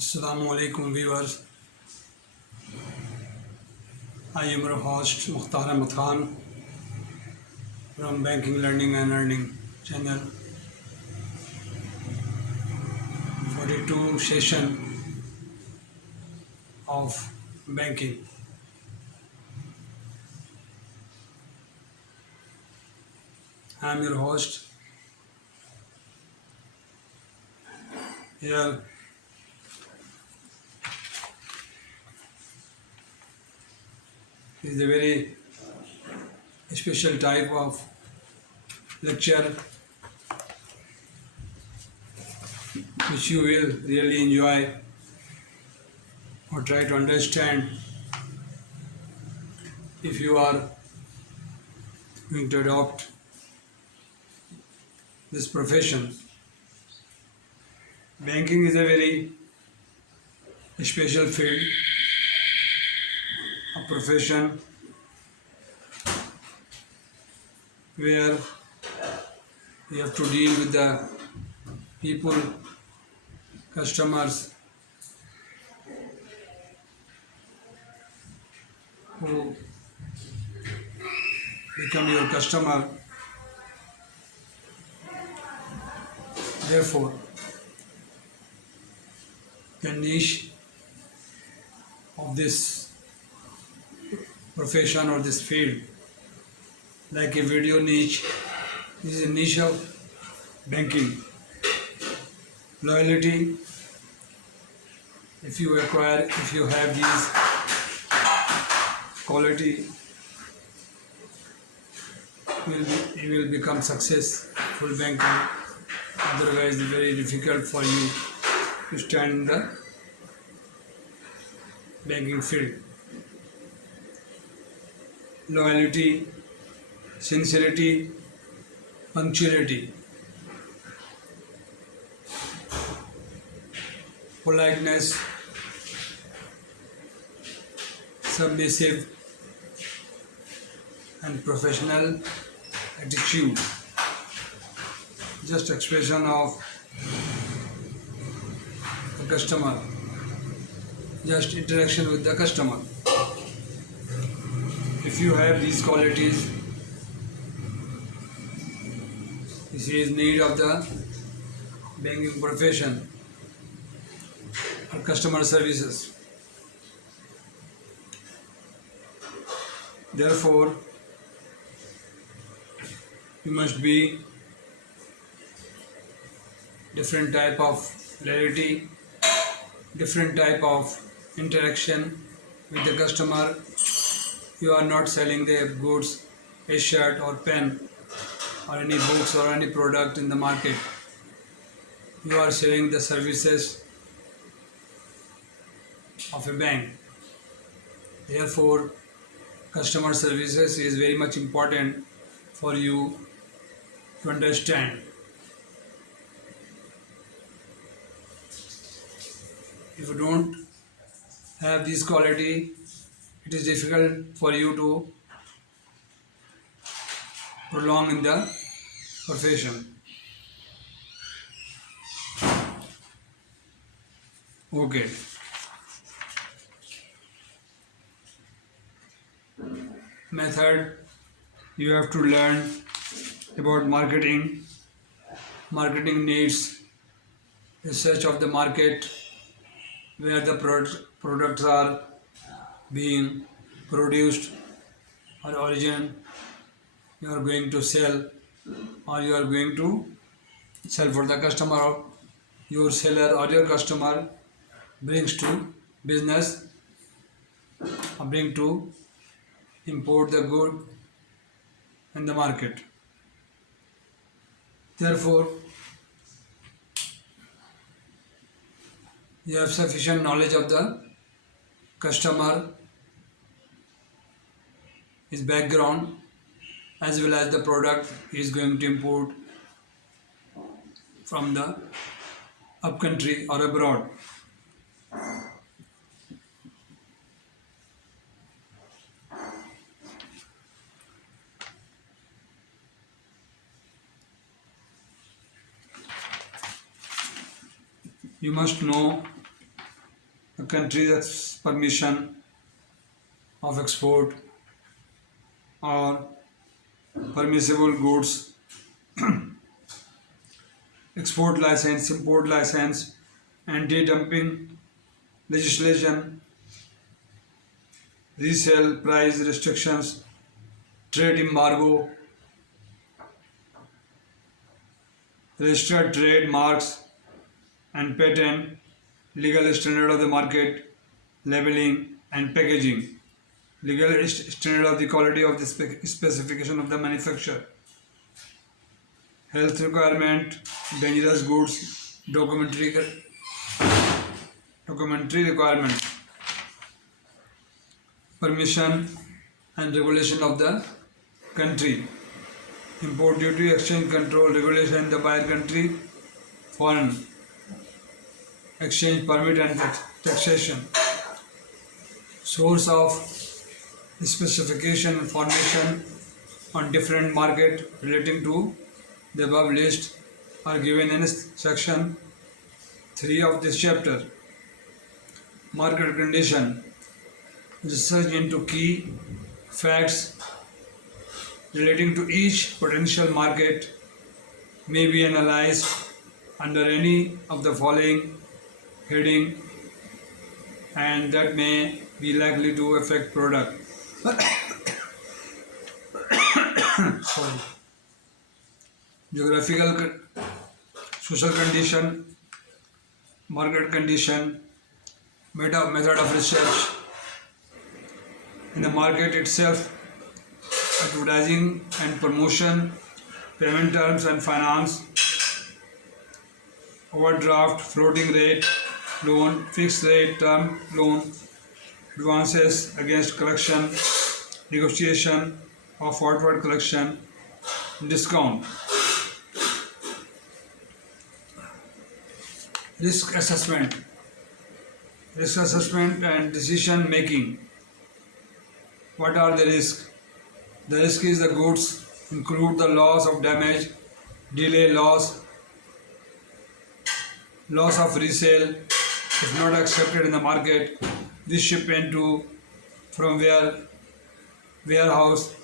Assalamu alaikum viewers. I am your host Mukhtar Ahmed Khan from Banking Learning and Earning channel. 42 session of banking. I am your host. Here is a very special type of lecture which you will really enjoy or try to understand if you are going to adopt this profession. Banking is a very special field, a profession where you have to deal with the people, customers who become your customer. Therefore, the niche of this profession or this field, like a video niche, is a niche of banking. Loyalty, if you have these quality, you will become successful banking. Otherwise, it's very difficult for you to stand in the banking field. Loyalty, sincerity, punctuality, politeness, submissive and professional attitude. Just expression of the customer, just interaction with the customer. If you have these qualities, this is need of the banking profession or customer services. Therefore, you must be different type of loyalty, different type of interaction with the customer. You are not selling their goods, a shirt or pen or any books or any product in the market. You are selling the services of a bank. Therefore, customer services is very much important for you to understand. If you don't have this quality, it is difficult for you to prolong in the profession. Okay. Method, you have to learn about marketing. Marketing needs research of the market, where the products are being produced or origin you are going to sell, or you are going to sell for the customer, or your seller or your customer brings to business or bring to import the good in the market. Therefore, you have sufficient knowledge of the customer, his background, as well as the product he is going to import from the upcountry or abroad. You must know a country's permission of export or permissible goods, export license, import license, anti-dumping legislation, resale price restrictions, trade embargo, registered trademarks and patent, legal standard of the market, labeling and packaging, legal standard of the quality of the specification of the manufacturer, health requirement, dangerous goods, documentary requirement, permission and regulation of the country, import duty, exchange control, regulation in the buyer country, foreign exchange permit and taxation, source of specification information on different market relating to the above list are given in section 3 of this chapter. Market condition, research into key facts relating to each potential market may be analyzed under any of the following heading and that may be likely to affect product. Sorry. Geographical, social condition, market condition, method of research in the market itself, advertising and promotion, payment terms and finance, overdraft, floating rate loan, fixed rate term loan, advances against collection, negotiation of forward collection, discount, risk assessment and decision making. What are the risks? The risk is the goods include the loss of damage, delay, loss of resale if not accepted in the market, this shipment to from warehouse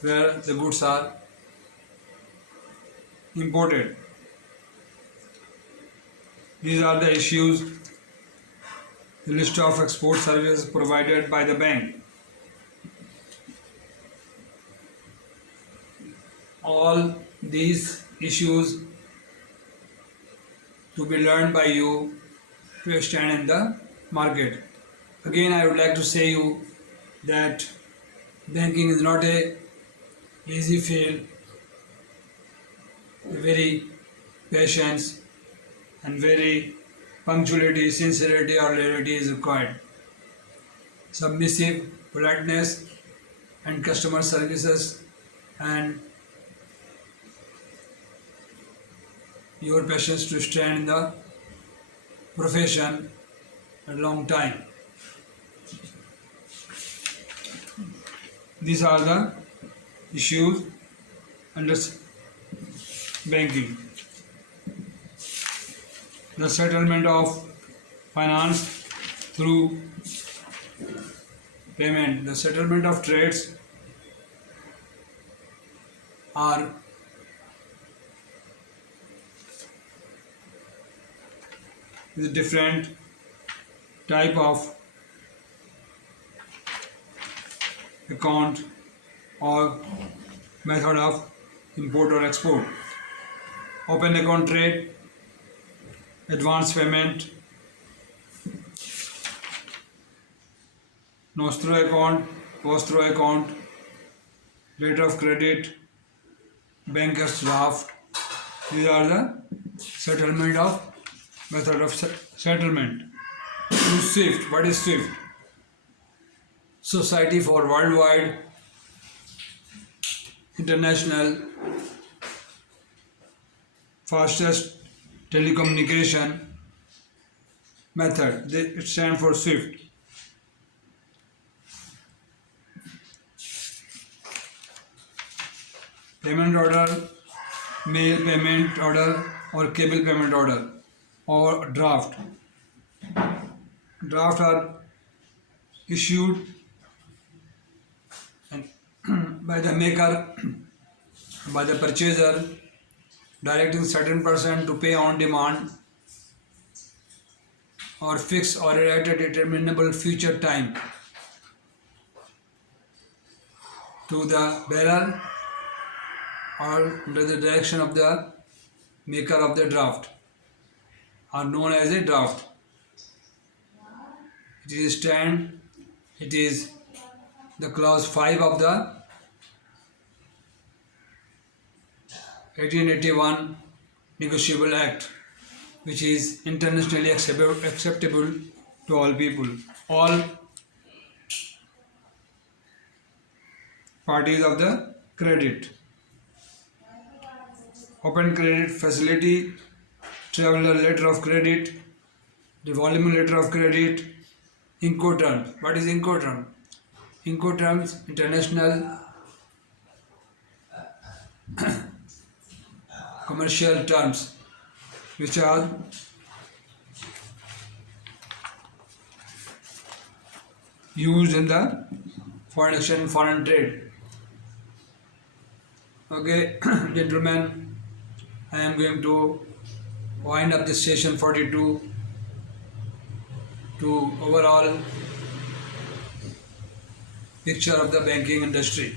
where the goods are imported. These are the issues. The list of export services provided by the bank. All these issues to be learned by you to stand in the market. Again, I would like to say you that banking is not a easy field. Very patience and very punctuality, sincerity or loyalty is required. Submissive, politeness and customer services and your patience to stand in the profession a long time. These are the issues under banking. The settlement of finance through payment. The settlement of trades are with different type of account or method of import or export. Open account trade, advance payment, nostro account, vostro account, letter of credit, banker's draft. These are the settlement of method of settlement. SWIFT. What is SWIFT? Society for Worldwide International Fastest Telecommunication Method. It stands for SWIFT. Payment order, mail payment order or cable payment order or draft. Draft are issued and by the maker, by the purchaser, directing certain person to pay on demand or fix or at a determinable future time to the bearer or under the direction of the maker of the draft are known as a draft. It is it is the clause 5 of the 1881 Negotiable Act, which is internationally acceptable to all people. All parties of the credit. Open credit facility, traveler letter of credit, revolving letter of credit, Incoterms. What is Incoterm? Incoterms, international commercial terms, which are used in the foreign exchange and foreign trade. Okay, gentlemen, I am going to wind up this session 42 to overall picture of the banking industry.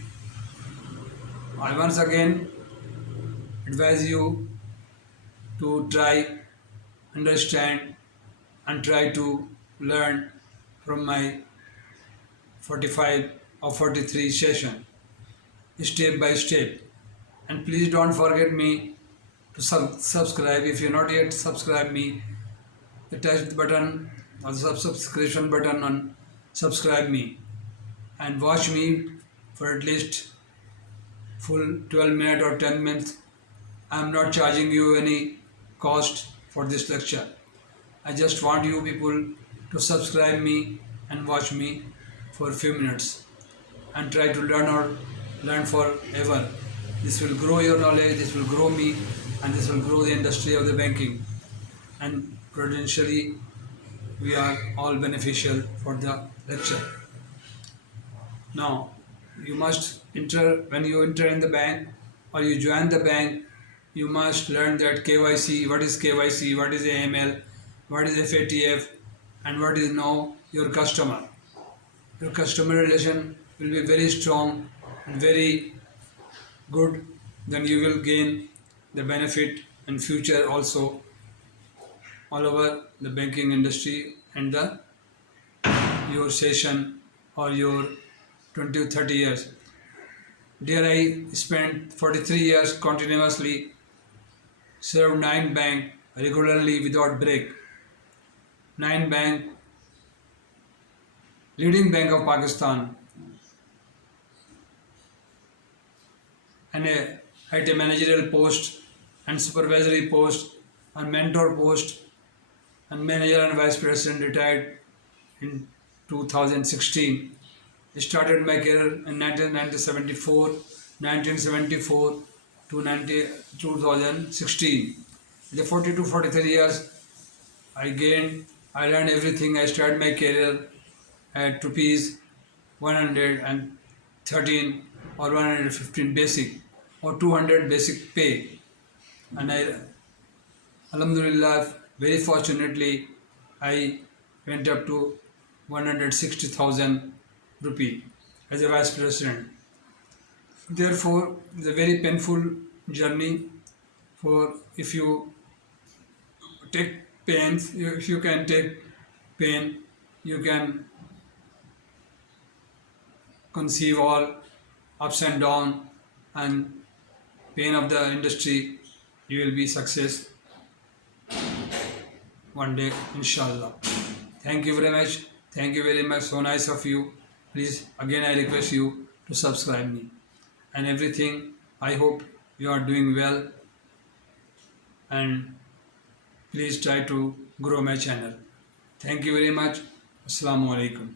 I once again advise you to try, understand and try to learn from my 45 or 43 session, step by step. And please don't forget me to subscribe. If you not yet subscribe me, touch the button or the subscription button on subscribe me and watch me for at least full 12 minutes or 10 minutes. I am not charging you any cost for this lecture. I just want you people to subscribe me and watch me for a few minutes and try to learn forever. This will grow your knowledge, this will grow me, and this will grow the industry of the banking. And prudentially, we are all beneficial for the lecture. Now, you must when you enter in the bank or you join the bank, you must learn that KYC, what is KYC, what is AML, what is FATF, and what is now your customer. Your customer relation will be very strong and very good, then you will gain the benefit in future also all over the banking industry and your session or your 20 or 30 years. There I spent 43 years continuously, served 9 banks regularly without break. 9 banks, leading bank of Pakistan, and at a managerial post and supervisory post and mentor post and manager and vice president, retired in 2016. I started my career in 1974 to 2016. In the 42-43 years, I learned everything. I started my career at rupees 113 or 115 basic or 200 basic pay, and Alhamdulillah, very fortunately, I went up to 160,000 rupee as a vice president. Therefore, it's a very painful journey. For if you take pains, if you can take pain, you can conceive all ups and downs and pain of the industry. You will be success one day, InshaAllah. Thank you very much. Thank you very much. So nice of you. Please, again I request you to subscribe me. And everything, I hope you are doing well. And please try to grow my channel. Thank you very much. Assalamu alaikum.